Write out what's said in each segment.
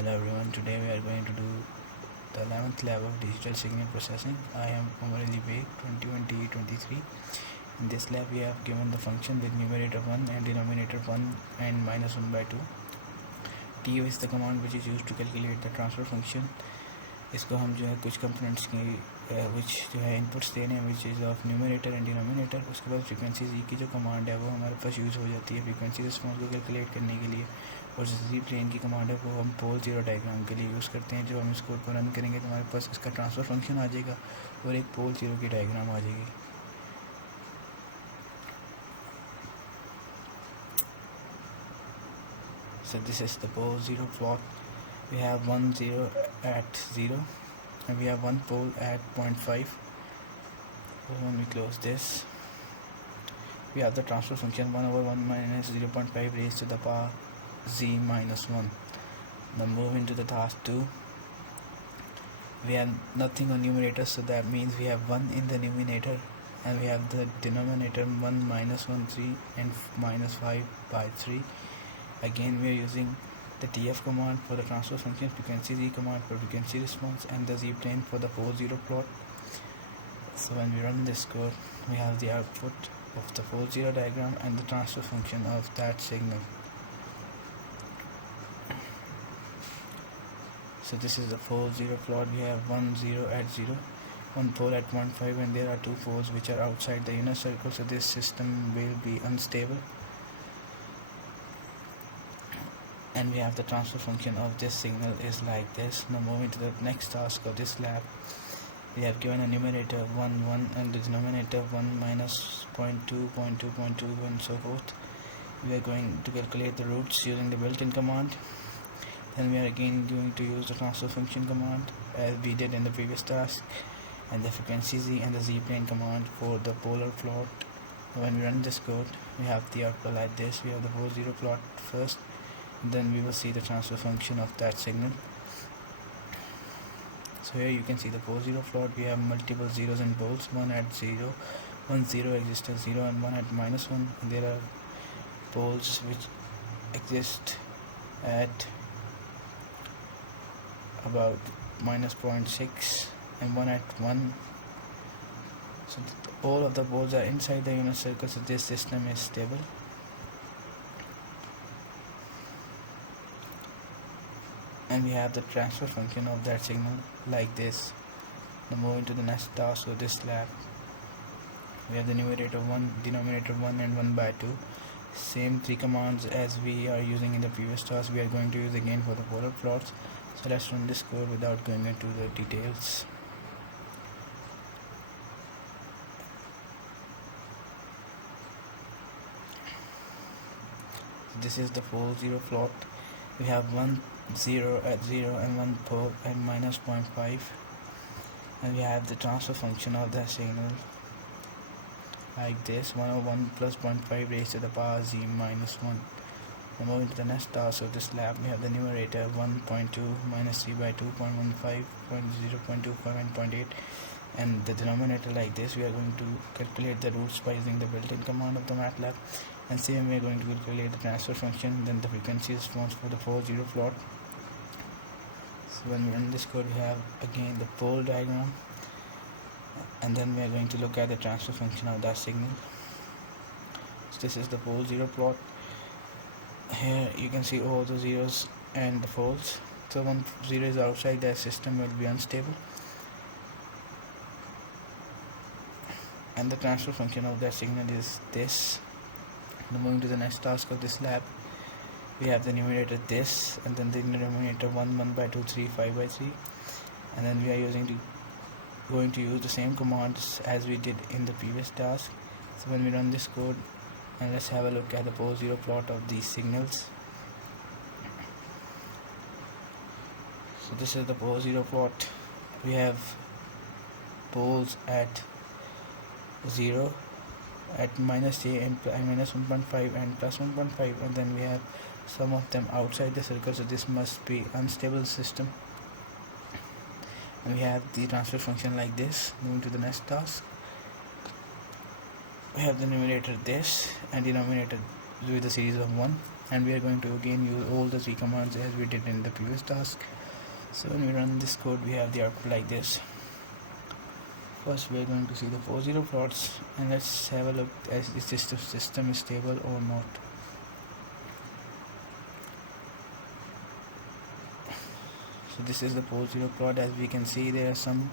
Hello everyone, today we are going to do the 11th lab of digital signal processing. I am Umar Ali Beg, 2023. In this lab we have given the function with numerator 1 and denominator 1 and minus 1 by 2. TU is the command which is used to calculate the transfer function. इसको हम जो है कुछ components की which जो है inputs देने हैं which is of numerator and denominator. उसके बाद फ्रीक्वेंसी जी की जो कमांड है वो हमारे पास यूज़ हो जाती है फ्रीक्वेंसी रिस्पॉन्स को कैलकुलेट करने के लिए, और जी प्लेन की कमांड है वो हम पोल जीरो डायग्राम के लिए यूज़ करते हैं. जब हम इस कोड को रन करेंगे तो हमारे पास इसका ट्रांसफ़र फंक्शन आ जाएगा और एक पोल जीरो की डायग्राम आ जाएगी. So this is the pole 0 plot. We have 1 0 at 0 and we have one pole at 0.5. When we close this, we have the transfer function 1 over 1 minus 0.5 raised to the power z minus 1. Now move into the task 2. We have nothing on numerator, so that means we have 1 in the numerator, and we have the denominator 1 minus 1 3 and minus 5 by 3. Again we are using the TF command for the transfer function, frequency z command for frequency response, and the z plane for the pole 0 plot. So when we run this code, we have the output of the pole 0 diagram and the transfer function of that signal. So this is the pole 0 plot. We have 1 0 at 0, one pole at 1.5, and there are two poles which are outside the unit circle, so this system will be unstable. And we have the transfer function of this signal is like this. Now moving to the next task of this lab, we have given a numerator 1 1 and the denominator 1 minus 0.2 0.2 0.2 and so forth. We are going to calculate the roots using the built-in command. Then we are again going to use the transfer function command as we did in the previous task, and the frequency z and the z plane command for the polar plot. When we run this code, we have the output like this. We have the pole 0 plot first, then we will see the transfer function of that signal. So here you can see the pole 0 plot. We have multiple zeros and poles, one at 0, 1 0 exists at 0 and one at minus 1, and there are poles which exist at about minus 0.6 and one at 1. So all of the poles are inside the unit circle, so this system is stable. And we have the transfer function of that signal like this. Now moving to the next task of this lab, we have the numerator 1, denominator 1 and 1 by 2. Same three commands as we are using in the previous task we are going to use again for the polar plots. So let's run this code without going into the details. This is the pole 0 plot. We have 1 0 at 0 and one pole at minus 0.5, and we have the transfer function of the signal like this: 1 over 1 plus 0.5 raised to the power z minus 1. Now moving to the next task of this lab, we have the numerator 1.2 minus 3 by 2, 0.15, 0.25 and 0.8, and the denominator like this. We are going to calculate the roots by using the built-in command of the MATLAB, and same we are going to calculate the transfer function, then the frequency response for the pole 0 plot. So when we run this code, we have again the pole diagram, and then we are going to look at the transfer function of that signal. So this is the pole 0 plot. Here you can see all the zeros and the poles. So when 0 is outside, the system will be unstable, and the transfer function of that signal is this. Now moving to the next task of this lab, we have the numerator this, and then the denominator 1 1 by 2 3 5 by 3, and then we are going to use the same commands as we did in the previous task. So when we run this code, and let's have a look at the pole 0 plot of these signals. So this is the pole 0 plot. We have poles at 0, at minus a and minus 1.5 and plus 1.5, and then we have some of them outside the circle, so this must be unstable system. And we have the transfer function like this. Moving to the next task, we have the numerator this and denominator with a series of 1. and we are going to again use all the three commands as we did in the previous task. So when we run this code, we have the output like this. First we are going to see the 4-0 plots, and let's have a look as is this system is stable or not. So this is the 4-0 plot. As we can see, there are some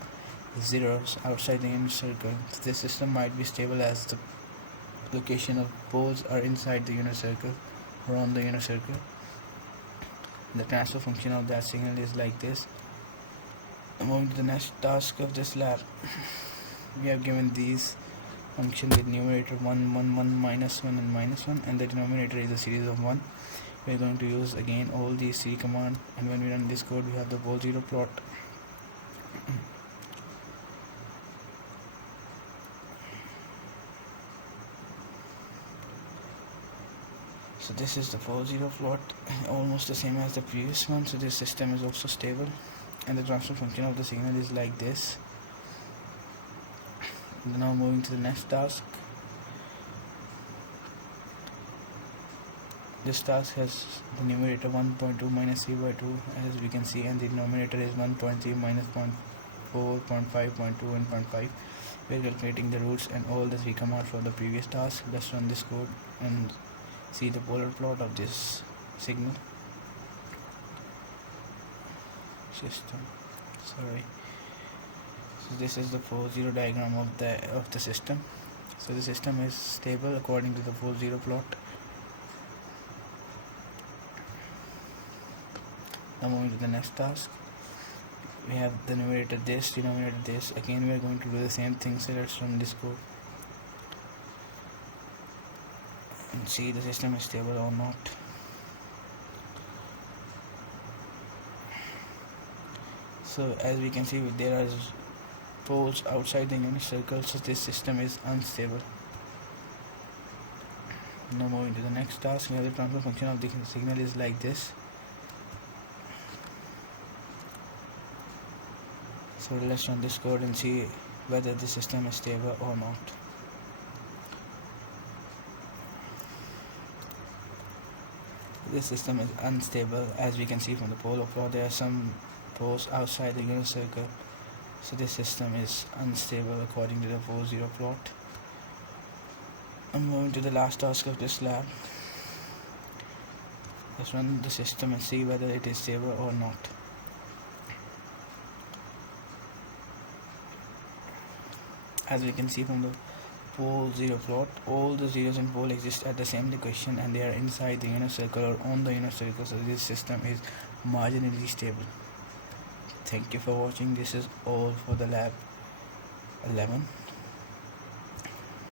zeros outside the unit circle. So this system might be stable as the location of poles are inside the unit circle or on the unit circle. The transfer function of that signal is like this. Moving to the next task of this lab, we have given these function with numerator 1, 1, 1, minus 1 and minus 1, and the denominator is a series of 1. We are going to use again all these three commands, and when we run this code, we have the 4-0 plot. So this is the 4-0 plot, almost the same as the previous one. So this system is also stable, and the transfer function of the signal is like this. Now moving to the next task. This task has the numerator 1.2 minus 3 by 2 as we can see, and the denominator is 1.3 minus 0.4, 0.5, 0.2 and 0.5. We are calculating the roots and all the three commands for the previous task. Let's run this code and see the polar plot of this signal system. So this is the 4-0 diagram of the system. So the system is stable according to the 4-0 plot. Now moving to the next task, we have the numerator this, denominator this. Again we are going to do the same thing. So let's run this code and see the system is stable or not. So as we can see, there are poles outside the unit circle, so this system is unstable. Now moving to the next task, we have the transfer function of the signal is like this. So let's run this code and see whether the system is stable or not. This system is unstable. As we can see from the polar plot, there are some poles outside the unit circle. So this system is unstable according to the 4-0 plot. I'm moving to the last task of this lab. Let's run the system and see whether it is stable or not. As we can see from the pole 0 plot, all the zeros in pole exist at the same location and they are inside the unit circle or on the unit circle, so this system is marginally stable. Thank you for watching. This is all for the lab 11.